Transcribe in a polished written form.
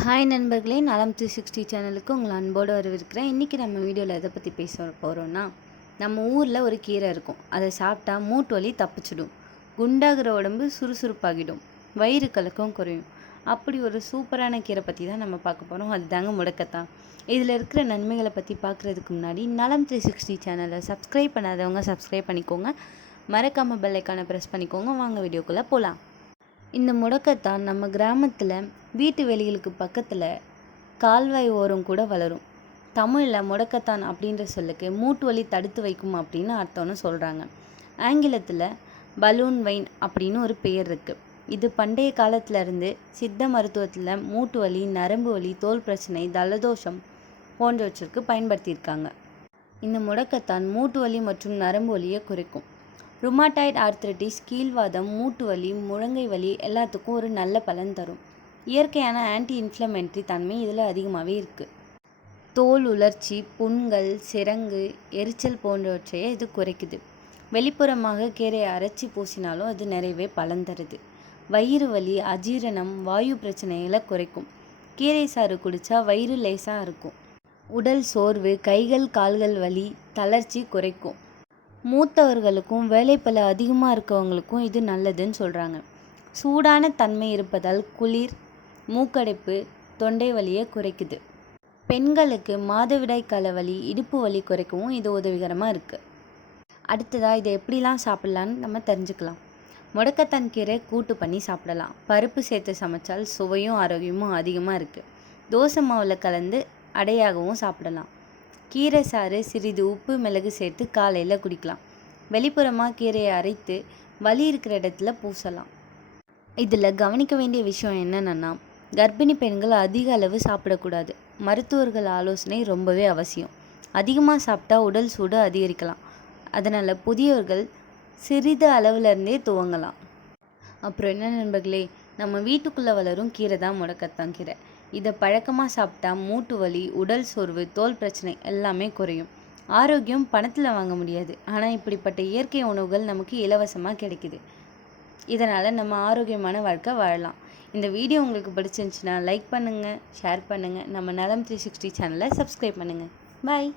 Hi நண்பர்களே, நலம் 360 சேனலுக்கு உங்களை அன்போடு வரவேற்கிறேன். இன்றைக்கி நம்ம வீடியோவில் எதை பற்றி பேச போகிறோன்னா, நம்ம ஊரில் ஒரு கீரை இருக்கும். அதை சாப்பிட்டா மூட்டு வலி தப்பிச்சிடும், குண்டாகிற உடம்பு சுறுசுறுப்பாகிடும், வயிறு கலக்கம் குறையும். அப்படி ஒரு சூப்பரான கீரை பற்றி தான் நம்ம பார்க்க போகிறோம். அதுதாங்க முடக்கத்தான். இதில் இருக்கிற நன்மைகளை பற்றி பார்க்குறதுக்கு முன்னாடி நலம் 360 சேனலை சப்ஸ்கிரைப் பண்ணாதவங்க சப்ஸ்கிரைப் பண்ணிக்கோங்க. மறக்காமல் பெல் ஐக்கானை ப்ரெஸ் பண்ணிக்கோங்க. வாங்க வீடியோக்குள்ளே போகலாம். இந்த முடக்கத்தான் நம்ம கிராமத்தில் வீட்டு வெளிகளுக்கு பக்கத்தில் கால்வாய் ஓரம் கூட வளரும். தமிழில் முடக்கத்தான் அப்படின்ற சொல்லுக்கு மூட்டு வலி தடுத்து வைக்கும் அப்படின்னு அர்த்தம்னு சொல்கிறாங்க. ஆங்கிலத்தில் பலூன் வைன் அப்படின்னு ஒரு பெயர் இருக்குது. இது பண்டைய காலத்திலேருந்து சித்த மருத்துவத்தில் மூட்டு வலி, நரம்பு வலி, தோல் பிரச்சனை, ஜலதோஷம் போன்றவற்றிற்கு பயன்படுத்தியிருக்காங்க. இந்த முடக்கத்தான் மூட்டு வலி மற்றும் நரம்பு வலியை குறைக்கும். ருமாட்டாய்டு ஆர்த்ரைட்டிஸ், கீழ்வாதம், மூட்டு வலி, முழங்கை வலி எல்லாத்துக்கும் ஒரு நல்ல பலன் தரும். இயற்கையான ஆன்டி இன்ஃப்ளமேட்டரி தன்மை இதில் அதிகமாகவே இருக்குது. தோல் உலர்ச்சி, புண்கள், சிரங்கு, எரிச்சல் போன்றவற்றையே இது குறைக்குது. வெளிப்புறமாக கீரையை அரைச்சி பூசினாலும் அது நிறையவே பலன் தருது. வயிறு வலி, அஜீரணம், வாயு பிரச்சனைகளை குறைக்கும். கீரை சாறு குடித்தா வயிறு லேசாக இருக்கும். உடல் சோர்வு, கைகள் கால்கள் வலி, தளர்ச்சி குறைக்கும். மூத்தவர்களுக்கும் வேலைப்பளு அதிகமாக இருக்கவங்களுக்கும் இது நல்லதுன்னு சொல்கிறாங்க. சூடான தன்மை இருப்பதால் குளிர், மூக்கடைப்பு, தொண்டை வலியை குறைக்குது. பெண்களுக்கு மாதவிடாய் கால வலி, இடுப்பு வலி குறைக்கவும் இது உதவிகரமாக இருக்குது. அடுத்ததாக இதை எப்படிலாம் சாப்பிட்லான்னு நம்ம தெரிஞ்சுக்கலாம். முடக்கத்தான் கீரை கூட்டு பண்ணி சாப்பிடலாம். பருப்பு சேர்த்து சமைச்சால் சுவையும் ஆரோக்கியமும் அதிகமாக இருக்குது. தோசை மாவில் கலந்து அடையாகவும் சாப்பிடலாம். கீரை சாறு சிறிது உப்பு, மிளகு சேர்த்து காலையில் குடிக்கலாம். வெளிப்புறமாக கீரையை அரைத்து வலி இருக்கிற இடத்துல பூசலாம். இதில் கவனிக்க வேண்டிய விஷயம் என்னென்னா, கர்ப்பிணி பெண்கள் அதிக அளவு சாப்பிடக்கூடாது. மருத்துவர்கள் ஆலோசனை ரொம்பவே அவசியம். அதிகமாக சாப்பிட்டா உடல் சூடு அதிகரிக்கலாம். அதனால் புதியவர்கள் சிறிது அளவுலேருந்தே துவங்கலாம். அப்புறம் என்ன நண்பர்களே, நம்ம வீட்டுக்குள்ளே வளரும் கீரை தான் முடக்கத்தான் கீரை. இதை பழக்கமாக சாப்பிட்டா மூட்டு வலி, உடல் சோர்வு, தோல் பிரச்சனை எல்லாமே குறையும். ஆரோக்கியம் பணத்தில் வாங்க முடியாது, ஆனால் இப்படிப்பட்ட இயற்கை உணவுகள் நமக்கு இலவசமாக கிடைக்குது. இதனால் நம்ம ஆரோக்கியமான வாழ்க்கை வாழலாம். இந்த வீடியோ உங்களுக்கு பிடிச்சிருந்துச்சுன்னா லைக் பண்ணுங்கள், ஷேர் பண்ணுங்கள். நம்ம நலம் 360 சேனலை சப்ஸ்கிரைப் பண்ணுங்கள். பாய்.